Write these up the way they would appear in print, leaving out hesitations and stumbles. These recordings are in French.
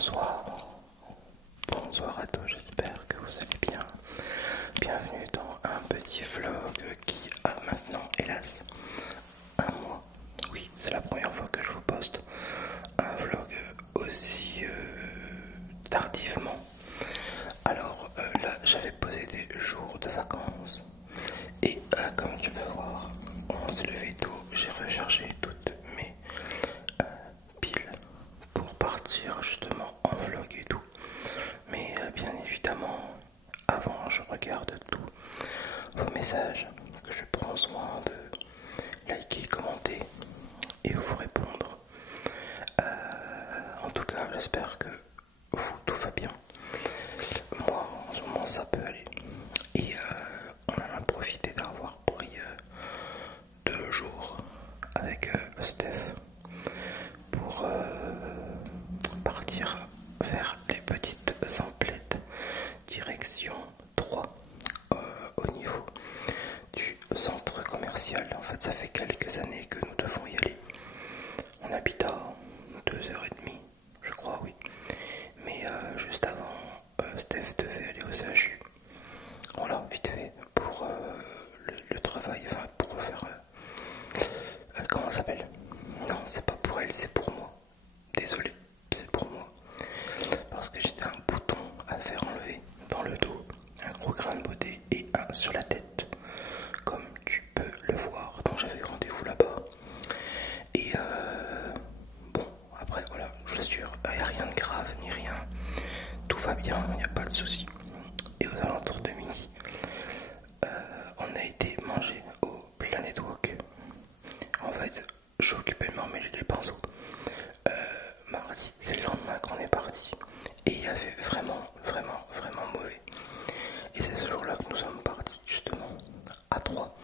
Bonsoir, bonsoir à tous, j'espère que vous allez bien. Bienvenue dans un petit vlog qui a maintenant, hélas, un mois. Oui, c'est la première fois que je vous poste un vlog aussi tardivement. Alors là, j'avais posé des jours de vacances et comme tu peux voir, on s'est levé tôt, j'ai rechargé toutes mes piles pour partir justement en vlog et tout. Mais bien évidemment, avant je regarde tous vos messages que je prends soin de liker, commenter et vous répondre. En tout cas, j'espère que vous, tout va bien. Moi, en ce moment, ça peut aller. Et on en a profité d'avoir pris 2 jours avec Steph pour partir faire les petites emplettes direction 3 au niveau du centre commercial. En fait, ça fait quelques années que nous devons y aller. On habite à 2h30, je crois, oui. Mais juste avant, Steph devait aller au CHU. Voilà, vite fait, pour le travail, enfin pour faire... comment ça s'appelle? Non, c'est pas pour elle, c'est pour moi. Désolé, c'est pour moi. Parce que j'étais un bouton à faire enlever dans le dos, un gros grain de beauté et un sur la tête, comme tu peux le voir. Donc j'avais rendez-vous là-bas. Et bon, après voilà, je vous assure, il n'y a rien de grave ni rien. Tout va bien, il n'y a pas de souci. Et aux alentours de midi, on a été manger au Planet Walk. En fait, je suis occupé de m'emmêler les pinceaux. Mardi, c'est le lendemain qu'on est parti. Et il y avait vraiment mauvais. Et c'est ce jour-là que nous sommes partis, justement, à 3.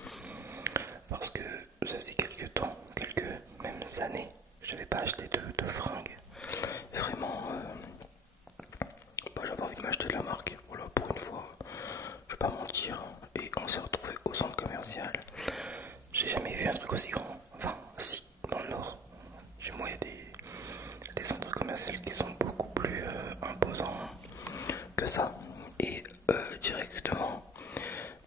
Parce que ça faisait quelques temps, quelques mêmes années, je n'avais pas acheté de fringues. Vraiment, j'avais envie de m'acheter de la marque. Voilà, pour une fois, je vais pas mentir. Et on s'est retrouvé au centre commercial. J'ai jamais vu un truc aussi grand. Enfin, si, dans le nord. Chez moi, il y a des centres commerciaux qui sont beaucoup plus imposants que ça. Et directement,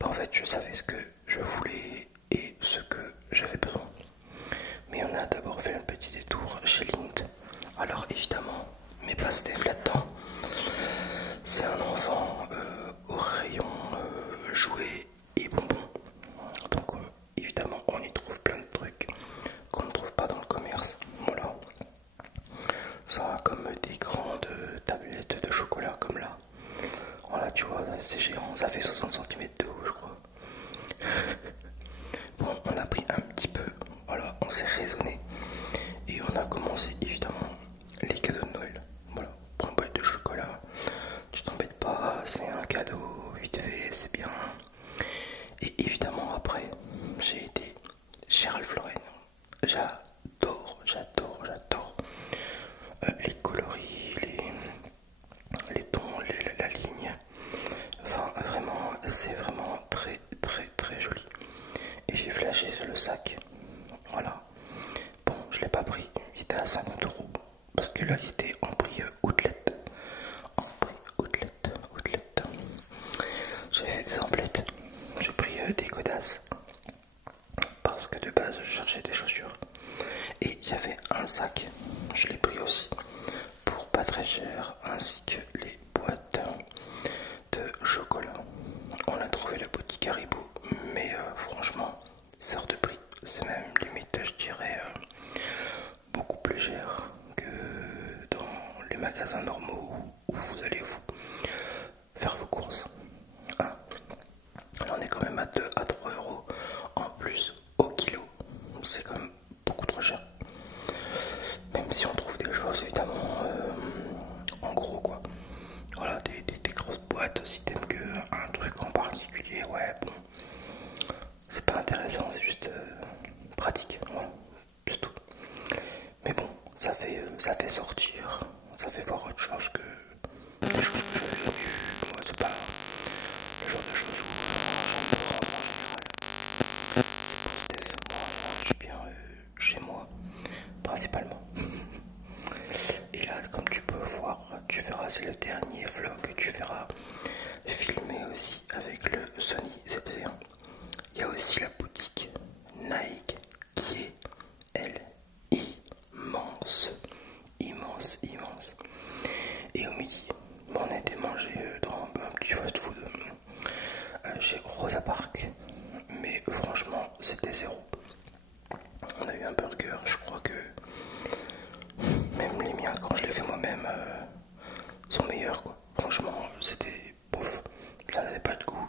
en fait, je savais ce que je voulais et ce que j'avais besoin. Mais on a d'abord fait un petit détour chez Lindt. Alors évidemment, mais pas Steph là-dedans. C'est un enfant au rayon jouets et bonbons. Donc évidemment, on y trouve plein de trucs qu'on ne trouve pas dans le commerce. Voilà. Ça a comme des grandes tablettes de chocolat comme là. Voilà, tu vois, c'est géant, ça fait 60 cm de haut, je crois. Bon, on a pris un petit peu, voilà, on s'est raisonné. Et on a commencé évidemment les cadeaux de Noël. Voilà, pour une boîte de chocolat, tu t'embêtes pas, c'est un cadeau, vite fait, c'est bien. Et évidemment après, j'ai été chez Ralph Lauren. J'adore les coloris, les tons, la ligne. Enfin vraiment, c'est vraiment très joli. Et j'ai flashé le sac. Voilà. Bon, je l'ai pas pris, il était à 50 € parce que là il était en prix outlet. En prix outlet. J'ai fait des emplettes. J'ai pris des godasses parce que de base je cherchais des chaussures. Et il y avait un sac, je l'ai pris aussi pour pas très cher, ainsi que les boîtes de chocolat. On a trouvé la boutique Haribo, mais franchement, c'est hors de prix. C'est même limite, je dirais, beaucoup plus cher que dans les magasins normaux où vous allez vous faire vos courses. Hein. Là, on est quand même à 2 à 3 € en plus au kilo. C'est quand même beaucoup trop cher. Même si on trouve des choses évidemment en gros quoi. Voilà, des grosses boîtes, si t'aimes que un truc en particulier, ouais bon. C'est pas intéressant, c'est juste pratique, voilà, c'est tout. Mais bon, ça fait sortir, ça fait voir autre chose que des choses que j'avais vues. Moi, c'est pas c'est le dernier vlog que tu verras filmé aussi avec le Sony ZV-1. Il y a aussi la boutique Nike qui est, elle, immense, immense, immense. Et au midi, on a été manger dans un petit fast-food chez Rosa Parks, mais franchement, c'était zéro. On a eu un burger, je crois que même les miens, quand je les fais moi-même, sont meilleurs quoi. Franchement, c'était pouf, ça n'avait pas de goût.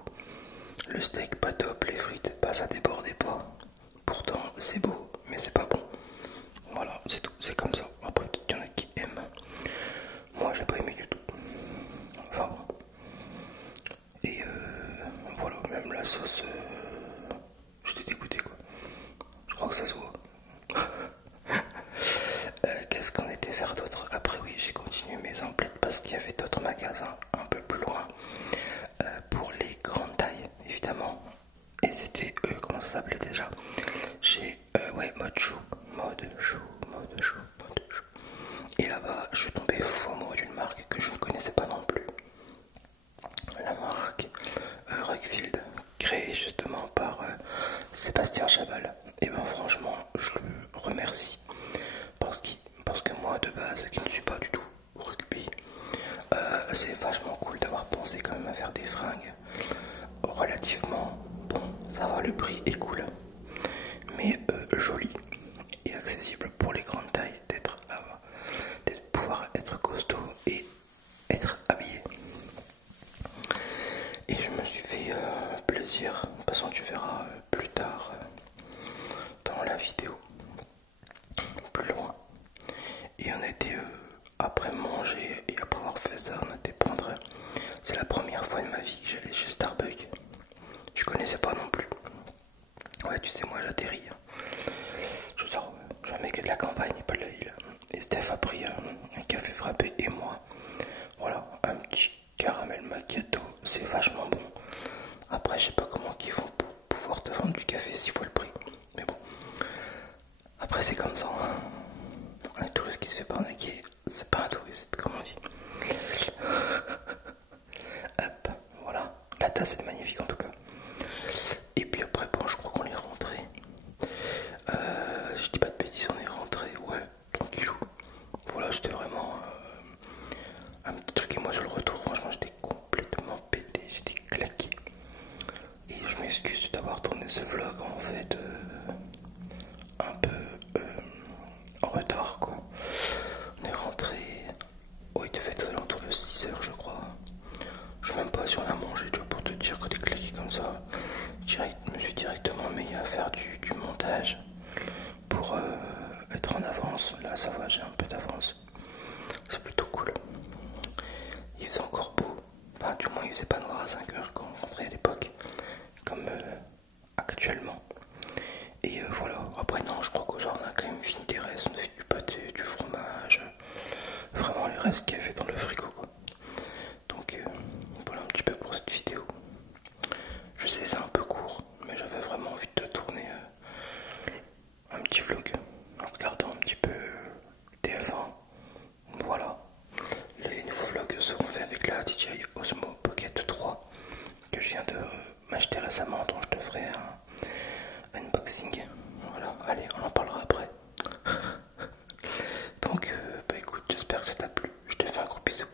Le steak pas top, les frites, bah ça débordait pas. Pourtant, c'est beau, mais c'est pas bon. Voilà, c'est tout, c'est comme ça. Après, peut-être qu'il y en a qui aiment. Moi, j'ai pas aimé du tout. Enfin bon. Et voilà, même la sauce, j'étais dégoûté quoi. Je crois que ça se voit. Qu'est-ce qu'on était faire d'autre? Après oui, j'ai continué mes emplettes parce qu'il y avait d'autres magasins un peu plus loin pour les grandes tailles évidemment. Et c'était comment ça s'appelait déjà? Chez ouais, mode chou. Et là-bas, je suis tombé fou amoureux d'une marque que je ne connaissais pas non plus. La marque Rockfield, créée justement par Sébastien Chabal. Et ben franchement, je le remercie parce que moi de base, qui ne suis pas du tout rugby, c'est vachement cool d'avoir pensé quand même à faire des fringues relativement bon. Ça va, le prix est cool, mais joli et accessible pour les grandes tailles, de pouvoir être costaud et être habillé. Et je me suis fait plaisir. De toute façon, tu verras plus tard dans la vidéo, plus loin. Et on a été, après manger et après avoir fait ça, on a été prendre. C'est la première fois de ma vie que j'allais chez Starbucks. Je connaissais pas non plus. Ouais, tu sais, moi j'atterris. Je sors jamais que de la campagne, pas de la ville. Et Steph a pris un café frappé et moi, voilà, un petit caramel macchiato. C'est vachement bon. Après, je sais pas comment ils font pour pouvoir te vendre du café s'il faut le prix. Mais bon. Après, c'est comme ça. Hein. Un touriste qui se fait pas arnaquer, c'est pas un touriste, comme on dit. Hop, voilà. La tasse est magnifique en tout cas. Et puis après, bon, je crois qu'on est rentré. Je dis pas de bêtises, on est rentré, ouais, tranquillou. Voilà, c'était vraiment un petit truc. Et moi, sur le retour, franchement, j'étais complètement pété, j'étais claqué. Et je m'excuse d'avoir tourné ce vlog en fait un peu en retard quoi. On est rentré, oh il devait être à l'entour de 6 heures je crois. Je sais même pas si on a mangé, tu vois, pour te dire que t'es claqué comme ça. Je me suis directement mis à faire du montage pour être en avance. Là ça va, j'ai un peu d'avance. C'est plutôt cool. Il faisait encore beau. Enfin, du moins il faisait pas noir à 5 heures quand on rentrait à l'époque. Comme actuellement. Et voilà, après non, je crois qu'au soir on a quand même fini des restes, on a fait du pâté, du fromage, vraiment les restes qu'il y avait dans le frigo quoi. Donc voilà un petit peu pour cette vidéo. Je sais c'est un peu court, mais j'avais vraiment envie de tourner un petit vlog en regardant un petit peu TF1. Voilà, les nouveaux vlogs seront faits avec la DJI Osmo Pocket 3 que je viens de m'acheter récemment, dont je te ferai un unboxing. Voilà, allez, on en parlera après. Donc, bah écoute, j'espère que ça t'a plu. Je te fais un gros bisou.